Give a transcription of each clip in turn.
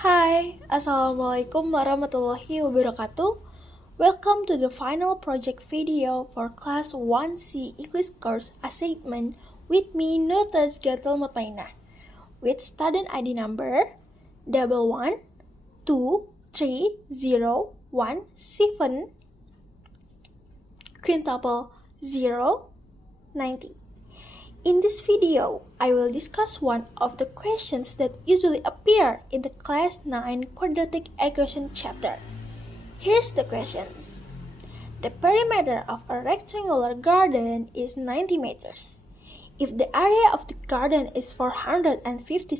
Hai, Assalamualaikum warahmatullahi wabarakatuh. Welcome to the final project video for Class 1C English Course Assignment with me, Tazkiyatul Mutmainah, with student ID number 11230117 quintuple 090. In this video, I will discuss one of the questions that usually appear in the Class 9 Quadratic Equation chapter. Here's the questions. The perimeter of a rectangular garden is 90 meters. If the area of the garden is 450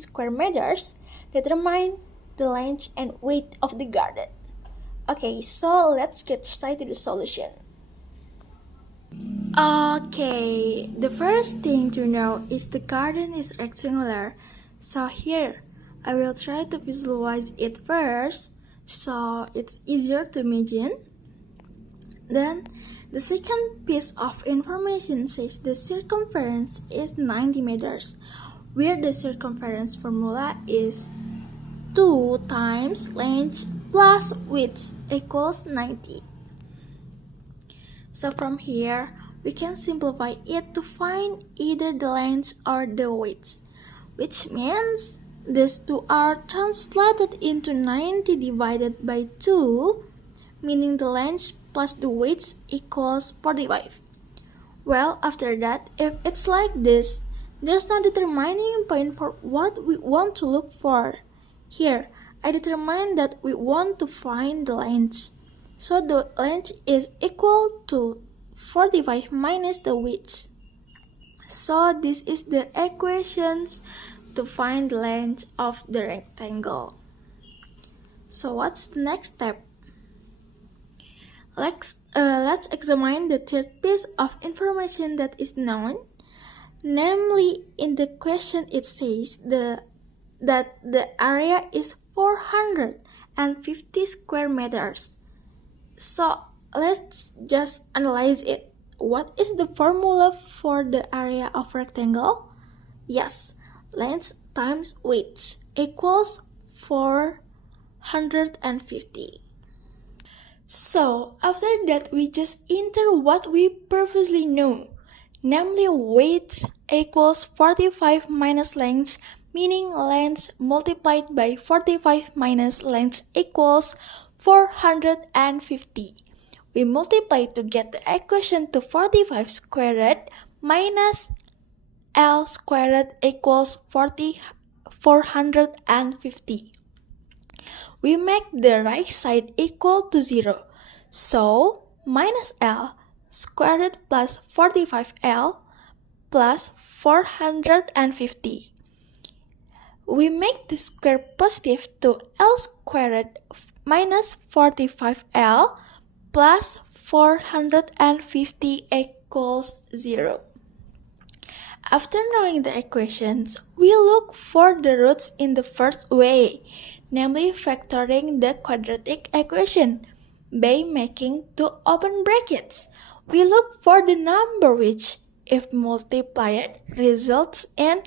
square meters, determine the length and width of the garden. Okay, so let's get straight to the solution. Okay, the first thing to know is the garden is rectangular. So here, I will try to visualize it first, so it's easier to imagine. Then, the second piece of information says the circumference is 90 meters, where the circumference formula is 2 times length plus width equals 90. So from here, we can simplify it to find either the length or the width, which means these two are translated into 90 divided by 2, meaning the length plus the width equals 45. Well, after that, if it's like this, there's no determining point for what we want to look for. Here, I determine that we want to find the length. So the length is equal to 45 minus the width. So this is the equations to find the length of the rectangle. So what's the next step? Let's examine the third piece of information that is known. Namely, in the question it says that the area is 450 square meters. So let's just analyze it. What is the formula for the area of rectangle? Yes, length times width equals 450. So after that, we just enter what we previously know. Namely, width equals 45 minus length, meaning length multiplied by 45 minus length equals 450. We multiply to get the equation to 45 squared minus L squared equals 450. We make the right side equal to 0. So, minus L squared plus 45L plus 450. We make the square positive to L squared minus 45L plus 450 equals 0. After knowing the equations, we look for the roots in the first way, namely factoring the quadratic equation. By making two open brackets, we look for the number which, if multiplied, results in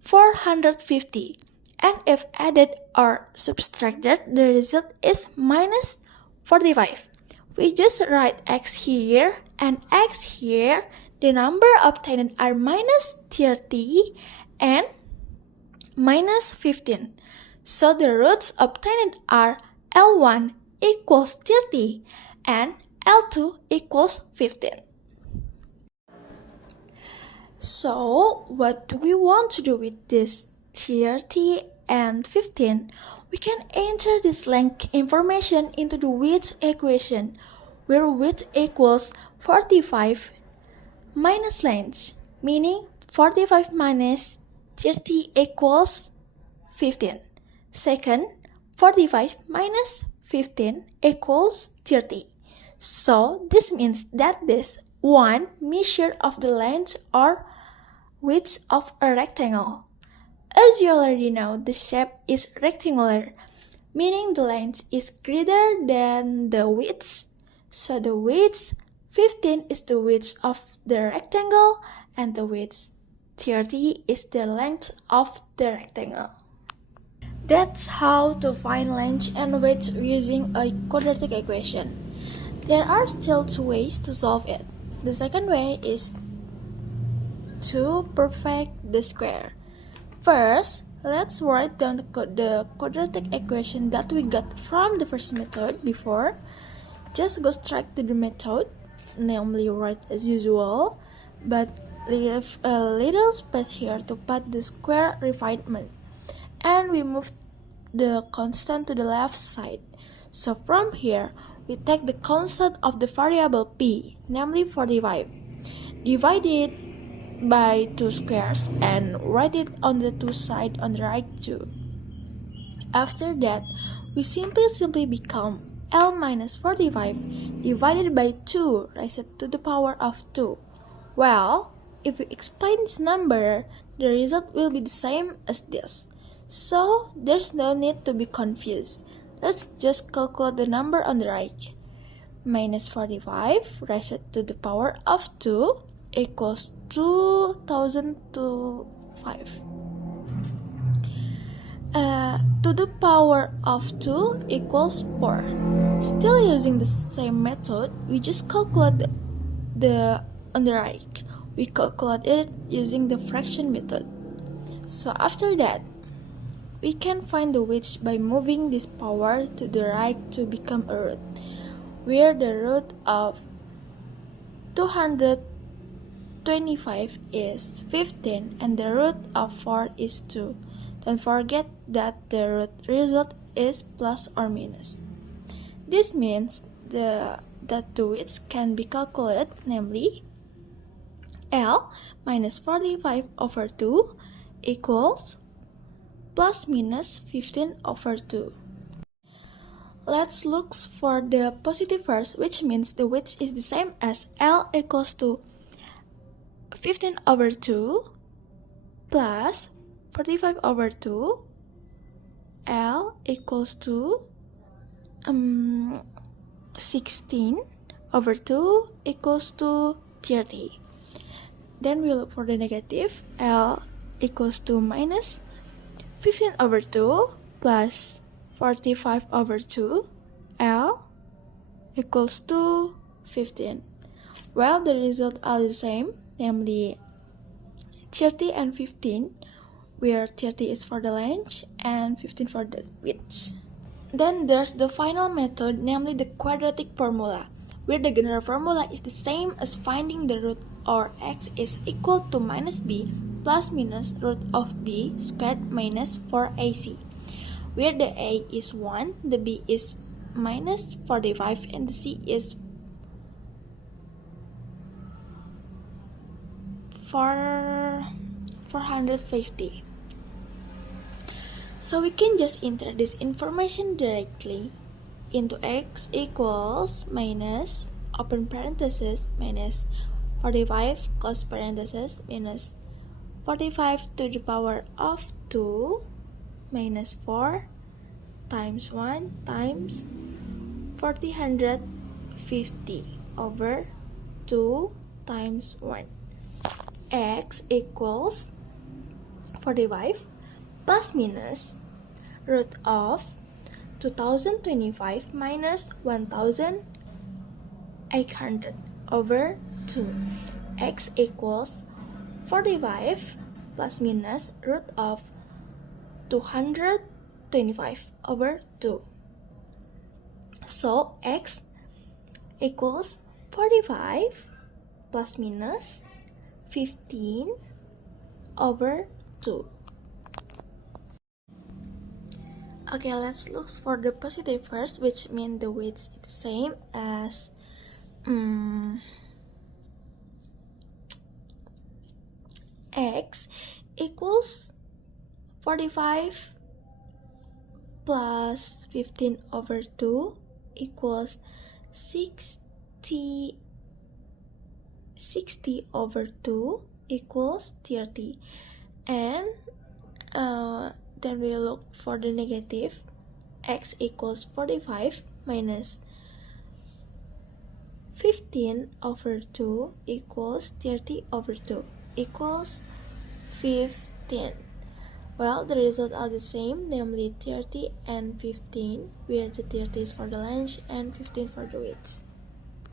450, and if added or subtracted, the result is minus 45. We just write x here and x here. The number obtained are minus 30 and minus 15. So the roots obtained are L1 equals 30 and L2 equals 15. So what do we want to do with this 30 and 15? We can enter this length information into the width equation, where width equals 45 minus length, meaning 45 minus 30 equals 15. Second, 45 minus 15 equals 30. So this means that this one measure of the length or width of a rectangle. As you already know, the shape is rectangular, meaning the length is greater than the width. So the width 15 is the width of the rectangle and the width 30 is the length of the rectangle. That's how to find length and width using a quadratic equation. There are still two ways to solve it. The second way is to perfect the square. First, let's write down the quadratic equation that we got from the first method before. Just go straight to the method, namely write as usual, but leave a little space here to put the square refinement. And we move the constant to the left side. So from here, we take the constant of the variable p, namely 45, divide it by two squares and write it on the two sides on the right too. After that, we simply become L minus 45 divided by 2 raised to the power of 2. Well, if we explain this number, the result will be the same as this. So, there's no need to be confused. Let's just calculate the number on the right. Minus 45 raised to the power of 2 equals 2005. To the power of 2 equals 4. Still using the same method, we just calculate the on the right. We calculate it using the fraction method. So after that, we can find the width by moving this power to the right to become a root, where the root of 225 is 15 and the root of 4 is 2. Don't forget that the root result is plus or minus. This means that the width can be calculated, namely L minus 45 over 2 equals plus minus 15 over 2. Let's look for the positive first, which means the width is the same as L equals to 15 over 2 plus 45 over 2. L equals to 16 over 2 equals to 30. Then we look for the negative. L equals to minus 15 over 2 plus 45 over 2. L equals to 15. Well, the results are the same, namely 30 and 15, where 30 is for the length and 15 for the width. Then there's the final method, namely the quadratic formula, where the general formula is the same as finding the root, or x is equal to minus b plus minus root of b squared minus 4ac, where the a is 1, the b is minus 45, and the c is 450. So we can just enter this information directly into x equals minus, open parenthesis, minus 45 close parenthesis, minus 45 to the power of 2 minus 4 times 1 times 450 over 2 times 1. X equals 45 plus minus root of 2025 minus 1800 over 2. X equals 45 plus minus root of 225 over 2. So x equals 45 plus minus 15 over 2. Okay, let's look for the positive first, which means the width is the same as x equals 45 plus 15 over 2 equals 60 over 2 equals 30. And then we look for the negative. X equals 45 minus 15 over 2 equals 30 over 2 equals 15. Well, the results are the same, namely 30 and 15, where the 30 is for the length and 15 for the width.